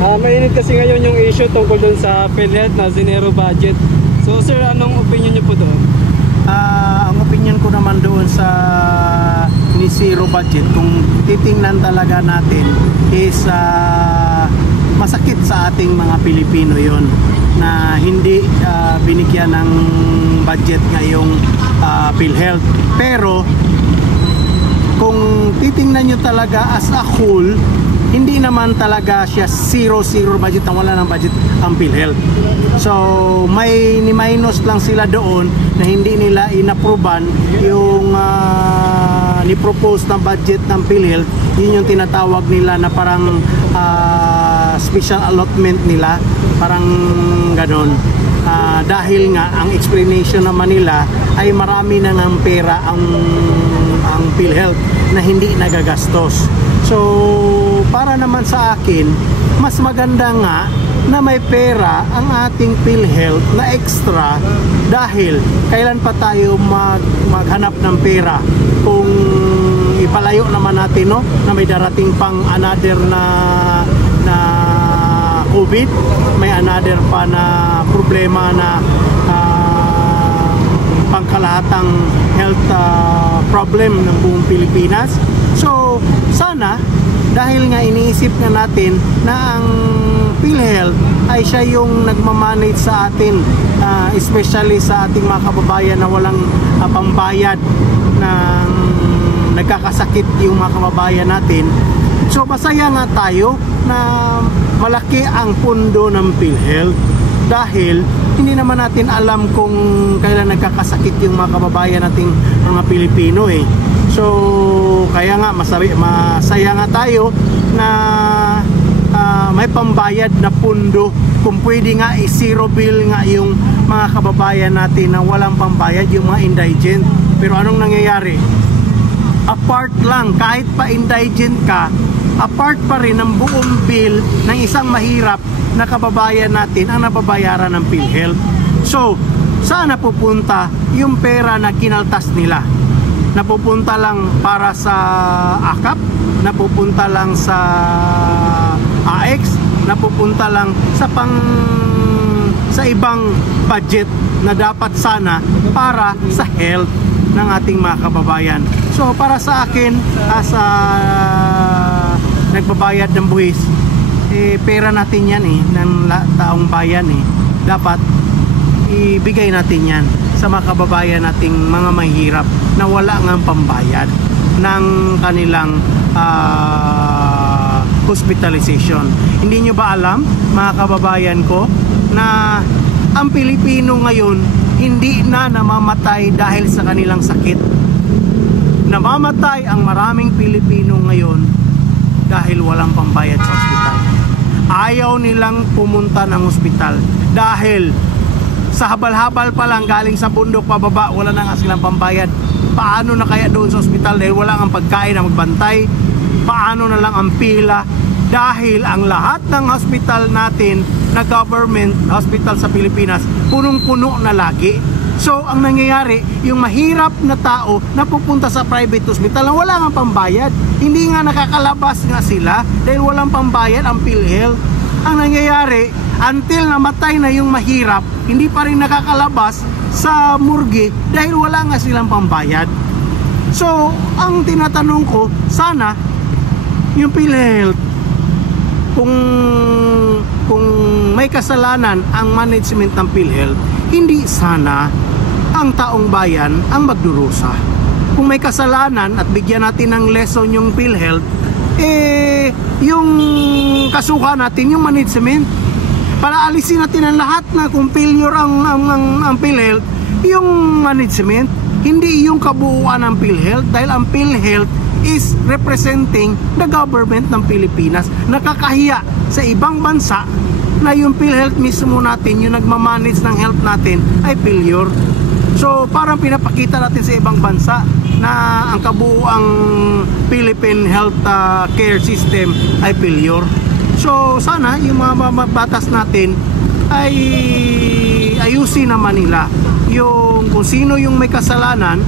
Mainit kasi ngayon yung issue tungkol dun sa PhilHealth na zero budget. So sir, anong opinion niyo po doon? Ang opinion ko naman doon sa ni zero budget, kung titingnan talaga natin is masakit sa ating mga Pilipino yon na hindi binigyan ng budget ngayong PhilHealth. Pero kung titingnan nyo talaga as a whole, hindi naman talaga siya zero budget, ang wala ng budget ang PhilHealth. So may ni-minus lang sila doon na hindi nila inapprovean yung ni-propose na budget ng PhilHealth. Yun yung tinatawag nila na parang special allotment nila, parang ganon. Dahil nga ang explanation naman nila ay marami na ng pera ang PhilHealth na hindi nagagastos. So para naman sa akin, mas maganda nga na may pera ang ating PhilHealth na extra, dahil kailan pa tayo maghanap ng pera kung ipalayo naman natin, no, na may darating pang another na COVID, may another pa na problema na pangkalahatang health problem ng buong Pilipinas. So sana, dahil nga iniisip nga natin na ang PhilHealth ay siya yung nagmamanage sa atin, especially sa ating mga kababayan na walang pambayad, na nagkakasakit yung mga kababayan natin. So masaya nga tayo na malaki ang pundo ng PhilHealth, dahil hindi naman natin alam kung kailan nagkakasakit yung mga kababayan nating mga Pilipino eh. So kaya nga masaya nga tayo na may pambayad na pundo. Kung pwede nga i-zero bill nga yung mga kababayan natin na walang pambayad, yung mga indigent. Pero anong nangyayari? Apart lang, kahit pa indigent ka, apart pa rin ng buong bill ng isang mahirap na kababayan natin ang nababayaran ng PhilHealth. So saan napupunta yung pera na kinaltas nila? Napupunta lang para sa AKAP, napupunta lang sa AX, napupunta lang sa ibang budget na dapat sana para sa health ng ating mga kababayan. So para sa akin, as nagbabayad ng buwis, pera natin yan ng taong bayan dapat ibigay natin yan sa mga kababayan nating mga mahirap na wala ngang pambayad ng kanilang hospitalization. Hindi nyo ba alam, mga kababayan ko, na ang Pilipino ngayon hindi na namamatay dahil sa kanilang sakit? Namamatay ang maraming Pilipino ngayon dahil walang pambayad sa ospital. Ayaw nilang pumunta ng ospital dahil sa habal-habal pa lang galing sa bundok pababa, wala na nga silang pambayad. Paano na kaya doon sa ospital dahil wala ang pagkain na magbantay? Paano na lang ang pila? Dahil ang lahat ng hospital natin na government hospital sa Pilipinas, punong-puno na lagi. So ang nangyayari, yung mahirap na tao na pupunta sa private hospital na wala nga pambayad, hindi nga nakakalabas nga sila dahil walang pambayad ang PhilHealth. Ang nangyayari, until namatay na yung mahirap, hindi pa rin nakakalabas sa morgue dahil wala nga silang pambayad. So ang tinatanong ko, sana yung PhilHealth, kung may kasalanan ang management ng PhilHealth, hindi sana ang taong bayan ang magdurusa. Kung may kasalanan at bigyan natin ng lesson yung PhilHealth, yung kasuhan natin yung management, para alisin natin ang lahat na kung failure ang PhilHealth, yung management, hindi yung kabuuan ng PhilHealth, dahil ang PhilHealth is representing the government ng Pilipinas. Nakakahiya sa ibang bansa na yung PhilHealth mismo natin, yung nagmamanage ng health natin, ay failure. So parang pinapakita natin sa ibang bansa na ang kabuuang Philippine health care system ay failure. So sana yung mga batas natin ay ayusin naman nila yung kung sino yung may kasalanan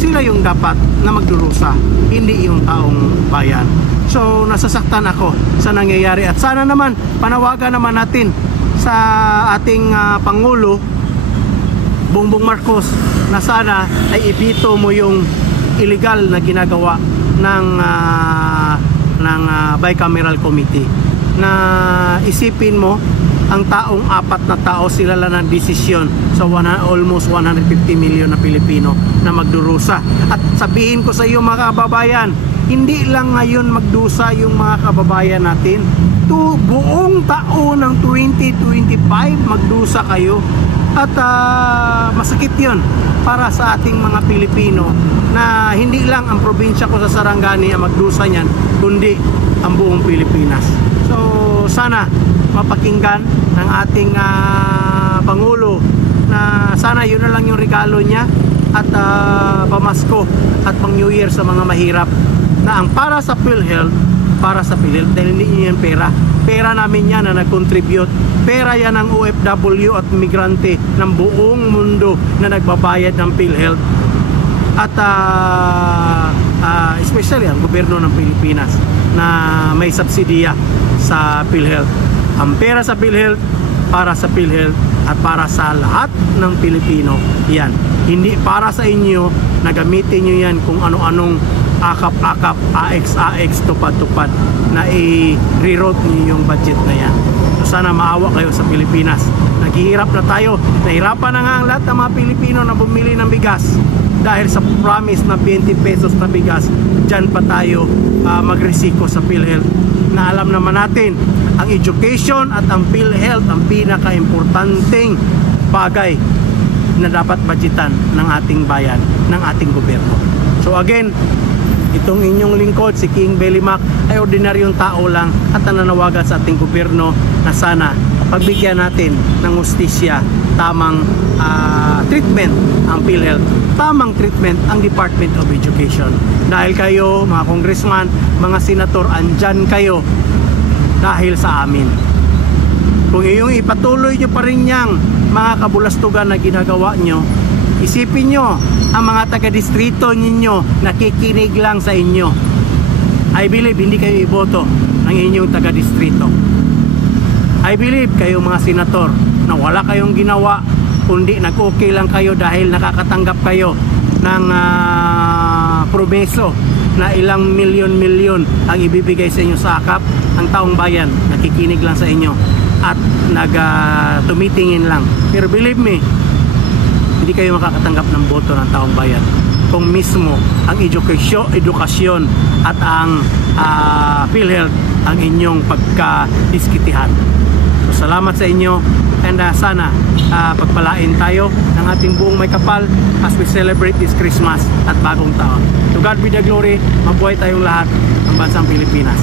sila yung dapat na magdurusa, hindi yung taong bayan. So nasasaktan ako sa nangyayari at sana naman panawagan naman natin sa ating Pangulo Bongbong Marcos na sana ay ibito mo yung illegal na ginagawa ng bicameral committee, na isipin mo ang taong apat na tao sila lang ng desisyon sa almost 150 million na Pilipino na magdurusa. At sabihin ko sa iyo mga kababayan, hindi lang ngayon magdusa yung mga kababayan natin, buong taon ng 2025 magdusa kayo. At masakit yun para sa ating mga Pilipino na hindi lang ang probinsya ko sa Sarangani ang magdusa niyan, kundi ang buong Pilipinas. So sana mapakinggan ng ating Pangulo na sana yun na lang yung regalo niya at pamasko at pang New Year sa mga mahirap, na ang para sa PhilHealth, dahil hindi nyo yan pera namin yan na nag-contribute, pera yan ng OFW at migrante ng buong mundo na nagbabayad ng PhilHealth at especially ang gobyerno ng Pilipinas na may subsidiya sa PhilHealth. Ang pera sa PhilHealth, para sa PhilHealth at para sa lahat ng Pilipino yan, hindi para sa inyo na gamitin nyo yan kung ano-anong akap-akap, AX, tupad-tupad na i-reroute niyo yung budget na yan. So sana maawa kayo sa Pilipinas. Naghihirap na tayo. Nahirapan na nga ang lahat ng mga Pilipino na bumili ng bigas dahil sa promise na 20 pesos na bigas. Diyan pa tayo magresiko sa PhilHealth, na alam naman natin ang education at ang PhilHealth ang pinaka-importanting bagay na dapat budgetan ng ating bayan, ng ating gobyerno. So again, itong inyong lingkod, si King Belimac, ay ordinaryong tao lang at nananawagan sa ating gobyerno na sana pagbigyan natin ng hustisya, tamang treatment ang PhilHealth, tamang treatment ang Department of Education. Dahil kayo, mga congressman, mga senator, andyan kayo dahil sa amin. Kung iyong ipatuloy nyo pa rin yang mga kabulastugan na ginagawa nyo, isipin nyo, ang mga taga-distrito ninyo nakikinig lang sa inyo. I believe hindi kayo iboto ng inyong taga-distrito. I believe kayo mga senator na wala kayong ginawa, kundi nag-okay lang kayo dahil nakakatanggap kayo ng promeso na ilang milyon-milyon ang ibibigay sa inyo sa akap. Ang taong bayan nakikinig lang sa inyo at tumitingin lang. Pero believe me, hindi kayo makakatanggap ng boto ng taong bayan kung mismo ang edukasyon at ang PhilHealth ang inyong pagkadiskitihan. So salamat sa inyo, and sana pagpalain tayo ng ating buong may kapal as we celebrate this Christmas at bagong taon. To God be the glory, mabuhay tayong lahat ng bansang Pilipinas.